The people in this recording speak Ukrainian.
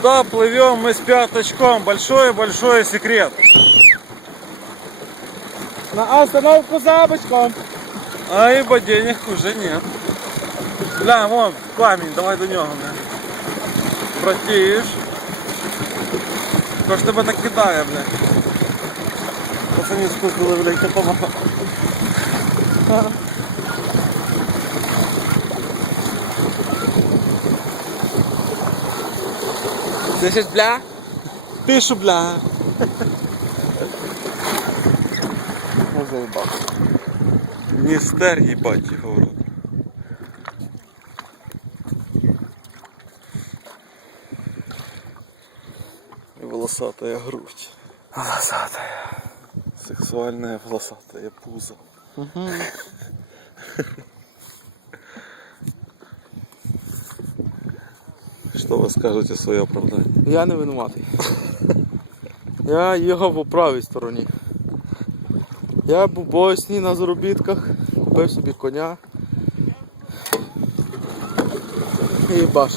Куда плывем мы с пяточком? Большой-большой секрет. На остановку за бочком. А ибо денег уже нет. Бля, вон камінь, давай до нього. Бля. Братіш. Хто ж тебе так кидає, бля? Пацані скупили, блядь, хто Це щось бля? Ти бля? Ну заїбав. Містер їбать його рот. И волосатая грудь. Волосатая. Сексуальное волосатое пузо. Что ви скажете своє оправдання? Я не винуватий. Я їхав по правій стороні. Я був Босні на заробітках, купив собі коня. І баш.